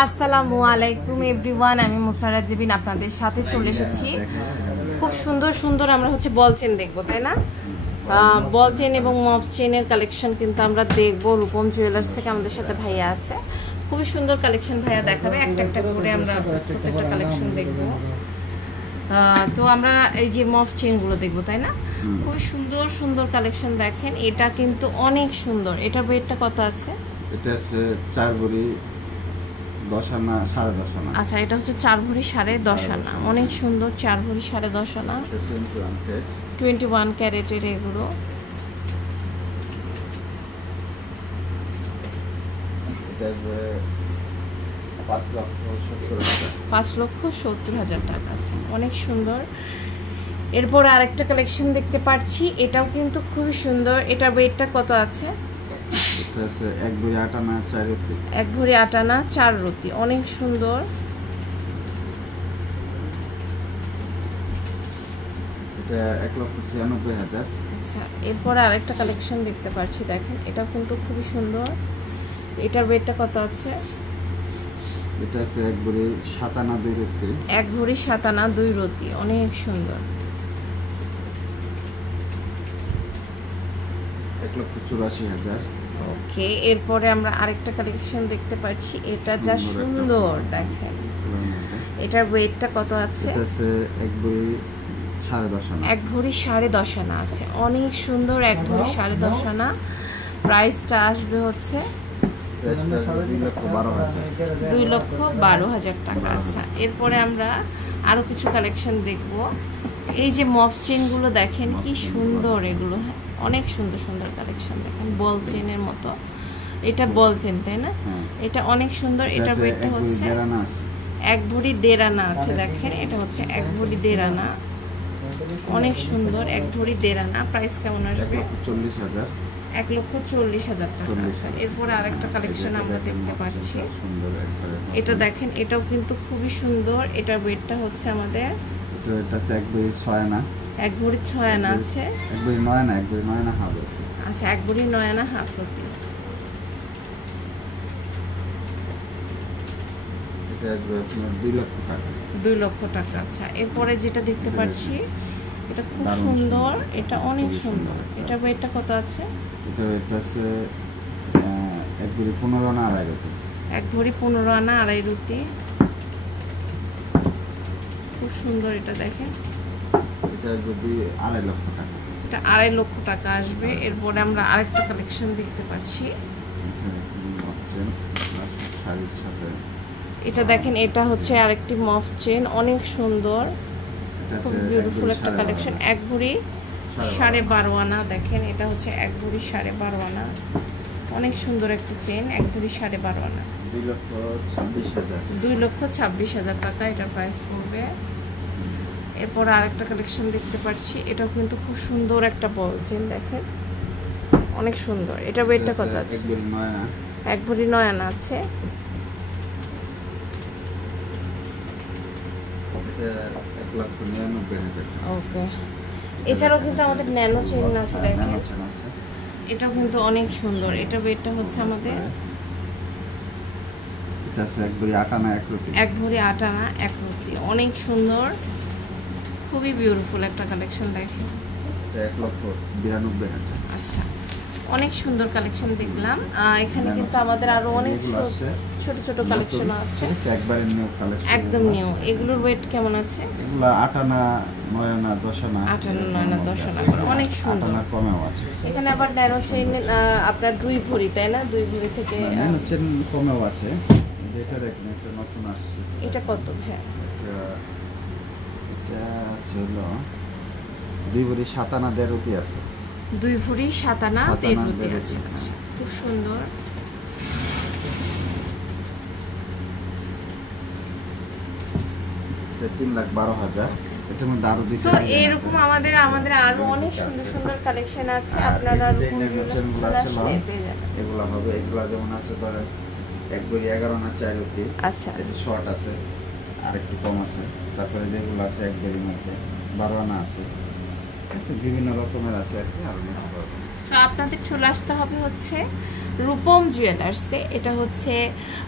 আসসালামু আলাইকুম এভরিওয়ান, আমি মুসারাত জেবিন আপনাদের সাথে চলে এসেছি। খুব সুন্দর সুন্দর আমরা বল চেন দেখবো, তাই না? বল চেন এবং মফ চেনের কালেকশন কিন্তু আমরা দেখবো। রূপম জুয়েলার্স থেকে আমাদের সাথে ভাইয়া আছে, খুবই সুন্দর কালেকশন ভাইয়া দেখাবে। একটা একটা করে আমরা প্রত্যেকটা কালেকশন দেখবো। তো আমরা এই যে মফ চেনগুলো দেখবো, তাই না? খুবই সুন্দর সুন্দর কালেকশন দেখেন। এটা কিন্তু অনেক সুন্দর। এটার ওয়েটটা কত আছে? এটা আছে 4 ভরি 10 আনা 10.5 আনা। আচ্ছা, এটা হচ্ছে 4 ভরি 10.5 আনা। অনেক সুন্দর, 4 ভরি 10.5 আনা, 21 ক্যারেটের এগুলো। এটা 5,70,000 টাকা আছে, অনেক সুন্দর। এরপর আরেকটা কালেকশন দেখতে পাচ্ছি, এটাও কিন্তু খুবই সুন্দর। এটার ওয়েটটা কত আছে? এটা আছে 1 ভরি 8 আনা 4 রতি। 1 ভরি 8 আনা 4 রতি, অনেক সুন্দর। এটা 1,96,000। আচ্ছা, এরপর আরেকটা কালেকশন দেখতে পাচ্ছি, দেখেন এটাও কিন্তু খুবই সুন্দর। এটার ওয়েটটা কত আছে? এটা আছে 1 ভরি 7 আনা 2 রতি। 1 ভরি 7 আনা 2 রতি, অনেক সুন্দর। 1,84,000। ওকে, এরপরে আমরা আরেকটা কালেকশন দেখতে পাচ্ছি, এটা যা সুন্দর দেখেন। এটার ওয়েটটা কত আছে? এটা আছে 1 ভরি 10.5 আনা। 1 ভরি 10.5 আনা আছে, অনেক সুন্দর। 1 ভরি 10.5 আনা। প্রাইসটা আসবে হচ্ছে 2,12,000 টাকা। আচ্ছা, এরপরে আমরা আরো কিছু কালেকশন দেখব। এই যে মফ চেনগুলো দেখেন কি সুন্দর, এগুলো অনেক সুন্দর সুন্দর কালেকশন দেখেন, বল চেনের মতো। এটা বল চেন, তাই না? এটা অনেক সুন্দর। এটা ওয়েটটা হচ্ছে 1 ভরি 1.5 আনা আছে, দেখেন এটা হচ্ছে 1 ভরি 1.5 আনা, অনেক সুন্দর। 1 ভরি 1.5 আনা। প্রাইস কেমন আসবে? 1,40,000 টাকা। আচ্ছা, এরপরে আরেকটা কালেকশন আমরা দেখতে পাচ্ছি, এটা দেখেন, এটাও কিন্তু খুবই সুন্দর। এটার ওয়েটটা হচ্ছে আমাদের এটা আছে 1 ভরি 6 আনা। 1 ভরি 6 আনা আছে। 1 ভরি 9 আনা, 1 ভরি 9 আনা হাফ। আচ্ছা, 1 ভরি 9 আনা হাফ রতি। এটা আসবে আপনার 2 লক্ষ টাকা। 2 লক্ষ টাকা। আচ্ছা, এরপরে যেটা দেখতে পাচ্ছি, এটা খুব সুন্দর, এটা অনেক সুন্দর। এটা ওয়েটটা কত আছে? এটা আছে 1 ভরি 15 আনা 2.5 রতি। 1 ভরি 15 আনা 2.5 রতি, খুব সুন্দর। এটা দেখেন, এটা যদি 2.5 লক্ষ টাকা। এটা 2.5 লক্ষ টাকা আসবে। এরপরে আমরা আরেকটা কালেকশন দেখতে পাচ্ছি, এটা দেখেন, এটা হচ্ছে আরেকটি মফ চেন, অনেক সুন্দর, খুব বিউটিফুল একটা কালেকশন। 1 ভরি 12.5 আনা, দেখেন এটা হচ্ছে 1 ভরি 12.5 আনা, অনেক সুন্দর একটা চেন। 1 ভরি 12.5 আনা, 2,26,000 টাকা এটার প্রাইস পড়বে। এরপর আরেকটা কালেকশন দেখতে পাচ্ছি, এটাও কিন্তু খুব সুন্দর একটা বল চেন, দেখেন অনেক সুন্দর। এটা ওয়েটটা কত আছে? 1 ভরি 9 আনা আছে। ওকে, এছাড়াও কিন্তু আমাদের ন্যানো চেন আছে, দেখেন এটাও কিন্তু অনেক সুন্দর। এটা ওয়েটটা হচ্ছে আমাদের এটা আছে 1 ভরি 8 আনা 1 রতি। 1 ভরি 8 আনা 1 রতি, অনেক সুন্দর, খুবই বিউটিফুল একটা কালেকশন দেখেন। 1,92,000। আচ্ছা, অনেক সুন্দর কালেকশন দেখলাম। এখানে কিন্তু আমাদের আরো অনেক ছোট ছোট কালেকশন আছে, একবারে নিউ কালেকশন, একদম নিউ। এগুলোর ওয়েট কেমন আছে? এগুলো 8 আনা 9 আনা 10 আনা। 8 আনা 9 আনা 10 আনা, অনেক সুন্দর। 8 আনার কমেও আছে। এখানে আবার ন্যানো চেইন আপনার 2 ভরি, তাই না? 2 ভরি থেকে ন্যানো চেইন কমেও আছে। এটা দেখুন, এটা নতুন আসছে। এটা কত? হ্যাঁ, এটা আছে হলো 2 ভরি 7 আনা 1.5 রতি আছে। 2 ভরি 7 আনা 1.5 রতি আছে। আচ্ছা, খুব সুন্দর। এটা 3,12,000। এটার মধ্যে আরো সো এরকম আমাদের আরো অনেক সুন্দর সুন্দর কালেকশন আছে। আপনারা এগুলা হবে, এগুলা যেমন আছে ধরেন 1 ভরি 11 আনা 4 রতি। আচ্ছা, এটা শর্ট আছে, আর একটু কম আছে। তারপরে যেগুলো আছে 1 ভরির মধ্যে 12 আনা আছে, বিভিন্ন রকমের আছে আর কি। আর তো আপনাদের চলে আসতে হবে হচ্ছে রূপম জুয়েলার্সে। এটা হচ্ছে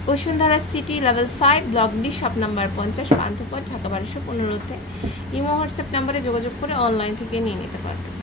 Bashundhara city level 5 block D shop number 50 Panthapath Dhaka 1215-তে। ইমো হোয়াটসঅ্যাপ নাম্বারে যোগাযোগ করে অনলাইন থেকে নিয়ে নিতে পারবেন।